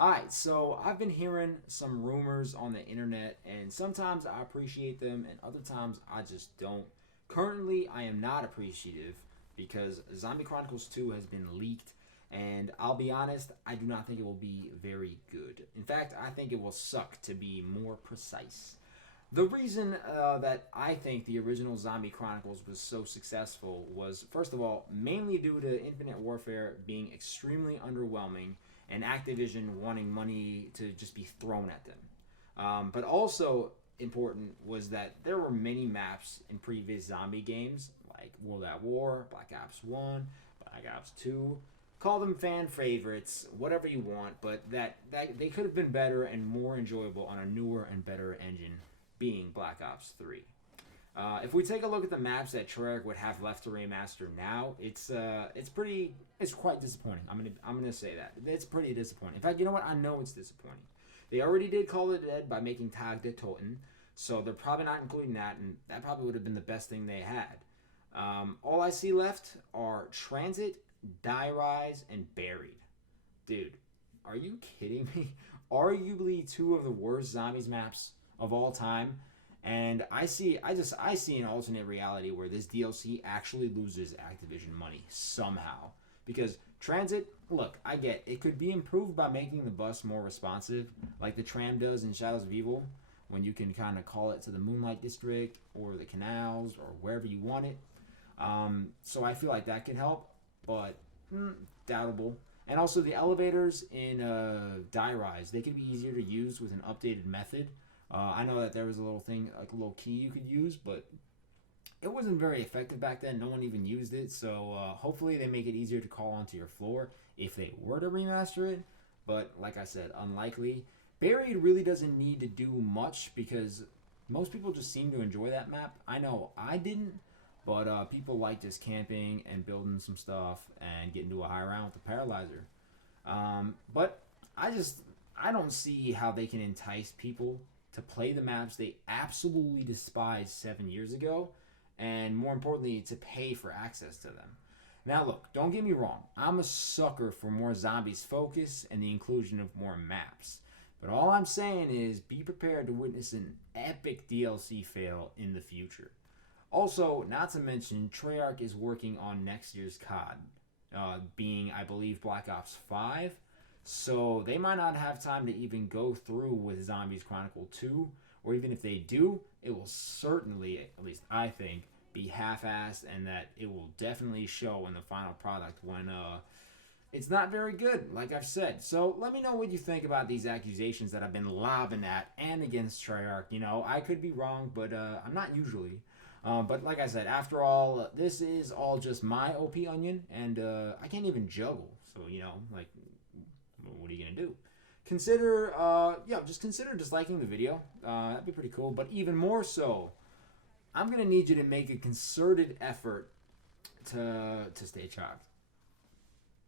Alright, so I've been hearing some rumors on the internet, and sometimes I appreciate them, and other times I just don't. Currently, I am not appreciative because Zombie Chronicles 2 has been leaked, and I'll be honest, I do not think it will be very good. In fact, I think it will suck, to be more precise. The reason that I think the original Zombie Chronicles was so successful was, first of all, mainly due to Infinite Warfare being extremely underwhelming and Activision wanting money to just be thrown at them. But also important was that there were many maps in previous zombie games, like World at War, Black Ops 1, Black Ops 2. Call them fan favorites, whatever you want, but that they could have been better and more enjoyable on a newer and better engine, being Black Ops 3. If we take a look at the maps that Treyarch would have left to remaster now, it's quite disappointing. I'm gonna say that it's pretty disappointing. In fact, you know what? I know it's disappointing. They already did Call of the Dead by making Tag de Toten, so they're probably not including that, and that probably would have been the best thing they had. All I see left are Transit, Die Rise, and Buried. Dude, are you kidding me? Arguably two of the worst zombies maps of all time. And I see an alternate reality where this DLC actually loses Activision money somehow. Because Transit, look, I get it could be improved by making the bus more responsive, like the tram does in Shadows of Evil, when you can kind of call it to the Moonlight District or the canals or wherever you want it. So I feel like that could help, but doubtable. And also the elevators in Die Rise, they could be easier to use with an updated method. I know that there was a little thing, like a little key you could use, but it wasn't very effective back then. No one even used it, so hopefully they make it easier to call onto your floor if they were to remaster it. But like I said, unlikely. Buried really doesn't need to do much because most people just seem to enjoy that map. I know I didn't, but people like just camping and building some stuff and getting to a high round with the Paralyzer. But I don't see how they can entice people to play the maps they absolutely despised 7 years ago, and more importantly, to pay for access to them. Now, look, don't get me wrong. I'm a sucker for more zombies focus and the inclusion of more maps. But all I'm saying is be prepared to witness an epic DLC fail in the future. Also, not to mention, Treyarch is working on next year's COD, being, I believe, Black Ops 5. So they might not have time to even go through with Zombies Chronicle 2, or even if they do, it will certainly, at least I think, be half-assed, and that it will definitely show in the final product when it's not very good, like I've said. So let me know what you think about these accusations that I've been lobbing at and against Treyarch. You know, I could be wrong, but I'm not usually. But like I said, after all, this is all just my OP onion, and I can't even juggle. So, you know, like, what are you gonna do? Just consider disliking the video. That'd be pretty cool. But even more so, I'm gonna need you to make a concerted effort to stay charged.